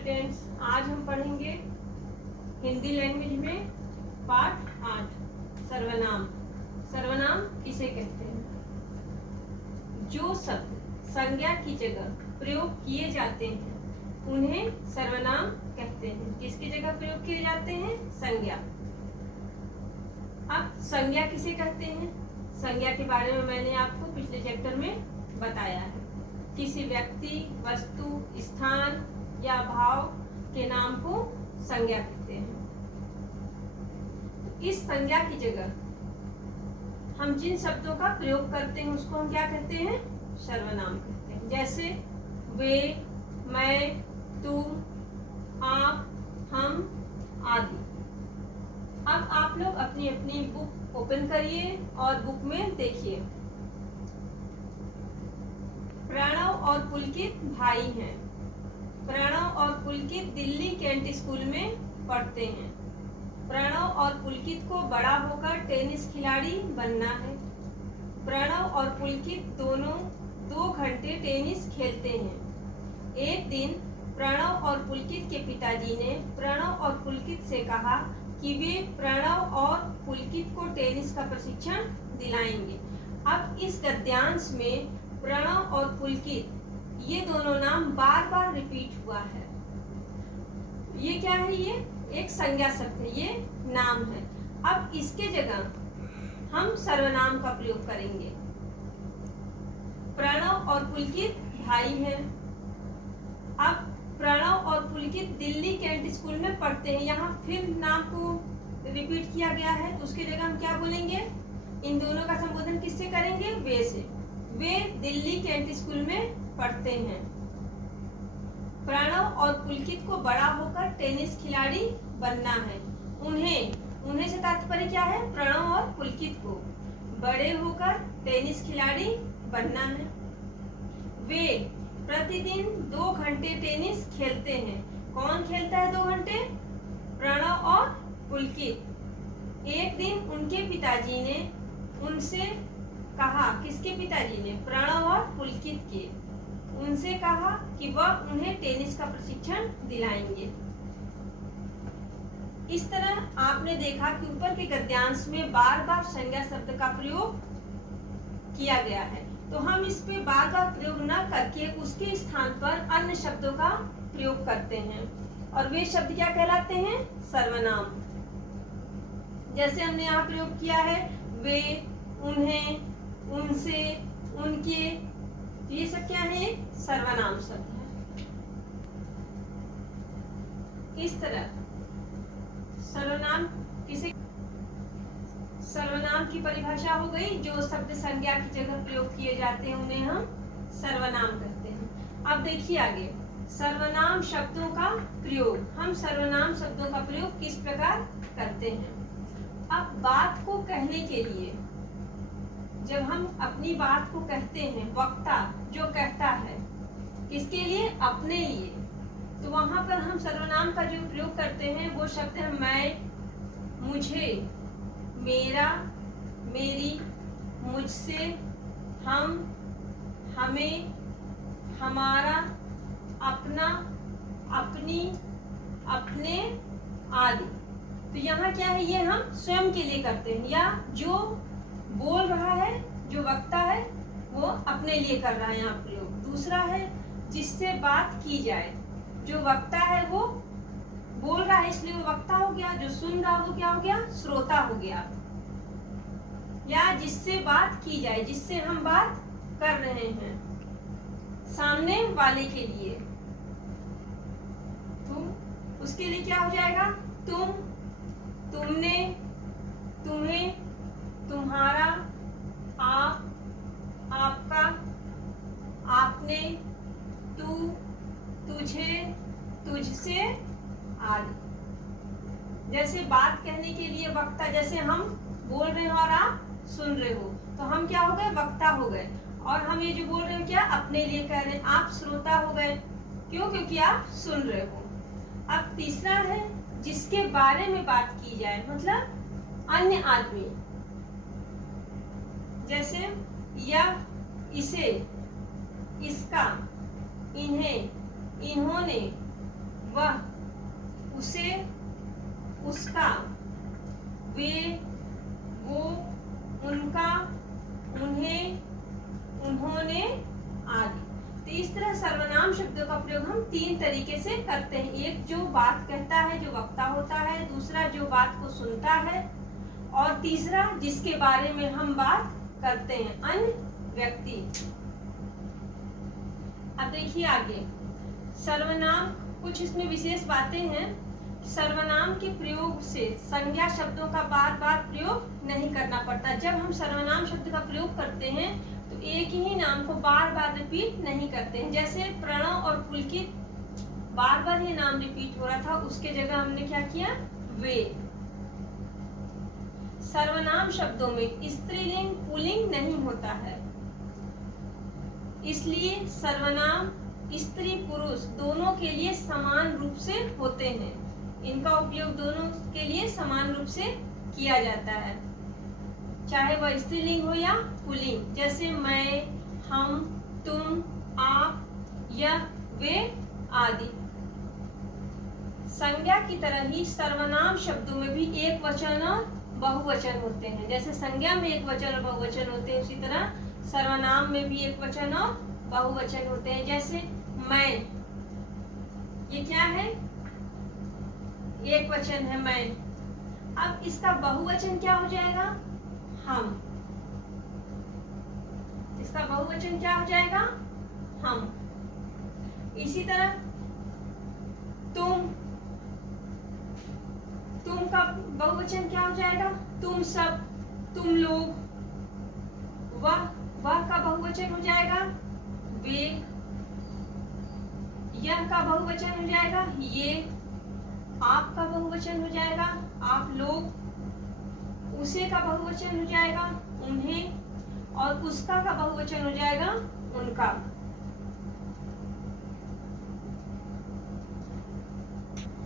Students, आज हम पढ़ेंगे हिंदी लैंग्वेज में पाठ 8 सर्वनाम। सर्वनाम किसे कहते हैं? जो शब्द संज्ञा की जगह प्रयोग किए जाते हैं उन्हें सर्वनाम कहते हैं। किसकी जगह प्रयोग किए जाते हैं? संज्ञा। अब संज्ञा किसे कहते हैं? संज्ञा के बारे में मैंने आपको पिछले चैप्टर में बताया है। किसी व्यक्ति, वस्तु, स्थान या भाव के नाम को संज्ञा कहते हैं। इस संज्ञा की जगह हम जिन शब्दों का प्रयोग करते हैं उसको हम क्या कहते हैं? सर्वनाम कहते हैं। जैसे वे, मैं, तुम, आप, हम आदि। अब आप लोग अपनी अपनी बुक ओपन करिए और बुक में देखिए। प्रणव और पुलकित भाई हैं। प्रणव और पुलकित दिल्ली कैंट स्कूल में पढ़ते हैं। प्रणव और पुलकित को बड़ा होकर टेनिस खिलाड़ी बनना है। प्रणव और पुलकित दोनों 2 घंटे टेनिस खेलते हैं। एक दिन प्रणव और पुलकित के पिताजी ने प्रणव और पुलकित से कहा कि वे प्रणव और पुलकित को टेनिस का प्रशिक्षण दिलाएंगे। अब इस गद्यांश में प्रणव और पुलकित ये दोनों नाम बार बार रिपीट हुआ है। ये क्या है? ये एक संज्ञा शब्द है, ये नाम है। अब इसके जगह हम सर्वनाम का प्रयोग करेंगे। प्रणव और पुलकित भाई हैं। अब प्रणव और पुलकित दिल्ली कैंट स्कूल में पढ़ते हैं। यहाँ फिर नाम को रिपीट किया गया है, तो उसकी जगह हम क्या बोलेंगे? इन दोनों का संबोधन किससे करेंगे? वे से। वे दिल्ली कैंट स्कूल में पढ़ते हैं। प्रणव और पुलकित को बड़ा होकर टेनिस खिलाड़ी बनना है। उन्हें से तात्पर्य क्या है? प्रणव और पुलकित को बड़े होकर टेनिस खिलाड़ी बनना है। वे प्रतिदिन 2 घंटे टेनिस खेलते हैं। कौन खेलता है 2 घंटे? प्रणव और पुलकित। एक दिन उनके पिताजी ने उनसे कहा, किसके पिताजी ने? प्रणव और पुलकित के। उनसे कहा कि वह उन्हें टेनिस का प्रशिक्षण दिलाएंगे। इस तरह आपने देखा कि ऊपर के गद्यांश में बार बार संज्ञा शब्द का प्रयोग किया गया है। तो हम इस पे बार बार प्रयोग न करके उसके स्थान पर अन्य शब्दों का प्रयोग करते हैं, और वे शब्द क्या कहलाते हैं? सर्वनाम। जैसे हमने यहाँ प्रयोग किया है वे, उन्हें, उनसे, उनके, ये सब क्या है? सर्वनाम शब्द है। इस तरह सर्वनाम किसे? सर्वनाम की परिभाषा हो गई। जो शब्द संज्ञा की जगह प्रयोग किए जाते हैं उन्हें हम सर्वनाम कहते हैं। अब देखिए आगे, सर्वनाम शब्दों का प्रयोग। हम सर्वनाम शब्दों का प्रयोग किस प्रकार करते हैं? अब बात को कहने के लिए जब हम अपनी बात को कहते हैं, वक्ता जो कहता है, किसके लिए? अपने लिए, तो वहां पर हम सर्वनाम का जो प्रयोग करते हैं वो शब्द है मैं, मुझे, मेरा, मेरी, मुझसे, हम, हमें, हमारा, अपना, अपनी, अपने आदि। तो यहाँ क्या है? ये हम स्वयं के लिए करते हैं, या जो बोल रहा है, जो वक्ता है, वो अपने लिए कर रहा है यहाँ प्रयोग। दूसरा है जिससे बात की जाए। जो वक्ता है वो बोल रहा है इसलिए वो वक्ता हो गया, जो सुन रहा वो क्या हो गया? श्रोता हो गया। या जिससे बात की जाए, जिससे हम बात कर रहे हैं, सामने वाले के लिए, तो उसके लिए क्या हो जाएगा? तुम, तुमने, तुम्हें, तुम्हारा, आप, आपका, आपने, तू, तुझे, तुझसे आदि। जैसे बात कहने के लिए वक्ता, जैसे हम बोल रहे हो और आप सुन रहे हो, तो हम क्या हो गए? वक्ता हो गए। और हम ये जो बोल रहे हो क्या? अपने लिए कह रहे हैं। आप श्रोता हो गए। क्यों? क्योंकि आप सुन रहे हो। अब तीसरा है जिसके बारे में बात की जाए, मतलब अन्य आदमी। जैसे यह, इसे, इसका, इन्हें, इन्होंने, वह, उसे, उसका, वे, वो, उनका, उन्हें, उन्होंने आदि। तो इस तरह सर्वनाम शब्दों का प्रयोग हम 3 तरीके से करते हैं। एक जो बात कहता है, जो वक्ता होता है, दूसरा जो बात को सुनता है, और तीसरा जिसके बारे में हम बात करते हैं, अन्य व्यक्ति। अब देखिए आगे, सर्वनाम, कुछ इसमें विशेष बातें हैं। सर्वनाम के प्रयोग से संज्ञा शब्दों का बार बार प्रयोग नहीं करना पड़ता। जब हम सर्वनाम शब्द का प्रयोग करते हैं तो एक ही नाम को बार बार रिपीट नहीं करते हैं। जैसे प्रणव और पुलकित, बार बार ये नाम रिपीट हो रहा था, उसके जगह हमने क्या किया, वे। सर्वनाम शब्दों में स्त्रीलिंग पुल्लिंग नहीं होता है, इसलिए सर्वनाम स्त्री पुरुष दोनों के लिए समान रूप से होते हैं। इनका उपयोग दोनों के लिए समान रूप से किया जाता है, चाहे वह स्त्रीलिंग हो या पुल्लिंग। जैसे मैं, हम, तुम, आप, यह, वे आदि। संज्ञा की तरह ही सर्वनाम शब्दों में भी एक वचन और बहुवचन होते हैं। जैसे संज्ञा में एक वचन और बहुवचन होते हैं, उसी तरह सर्वनाम में भी एक वचन और बहुवचन होते हैं। जैसे मैं, ये क्या है, एक वचन है मैं। अब इसका बहुवचन क्या हो जाएगा, हम। इसका बहुवचन क्या हो जाएगा, हम। इसी तरह तुम, तुम का बहुवचन क्या हो जाएगा, तुम सब, तुम लोग। वह का बहुवचन हो जाएगा वे। यह का बहुवचन हो जाएगा ये। आप का बहुवचन हो जाएगा आप लोग। उसे का बहुवचन हो जाएगा उन्हें, और उसका का बहुवचन हो जाएगा उनका।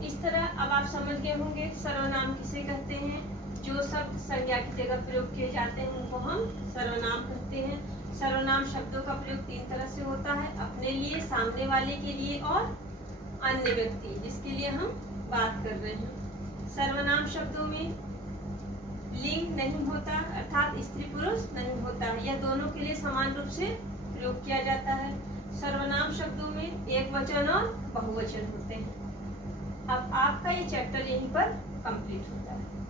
इस तरह अब आप समझ गए होंगे सर्वनाम किसे कहते हैं। जो शब्द संज्ञा की जगह प्रयोग किए जाते हैं उनको हम सर्वनाम कहते हैं। सर्वनाम शब्दों का प्रयोग 3 तरह से होता है, अपने लिए, सामने वाले के लिए और अन्य व्यक्ति जिसके लिए हम बात कर रहे हैं। सर्वनाम शब्दों में लिंग नहीं होता, अर्थात स्त्री पुरुष नहीं होता, यह दोनों के लिए समान रूप से प्रयोग किया जाता है। सर्वनाम शब्दों में एक वचन और बहुवचन होते हैं। अब आपका ये चैप्टर यहीं पर कंप्लीट होता है।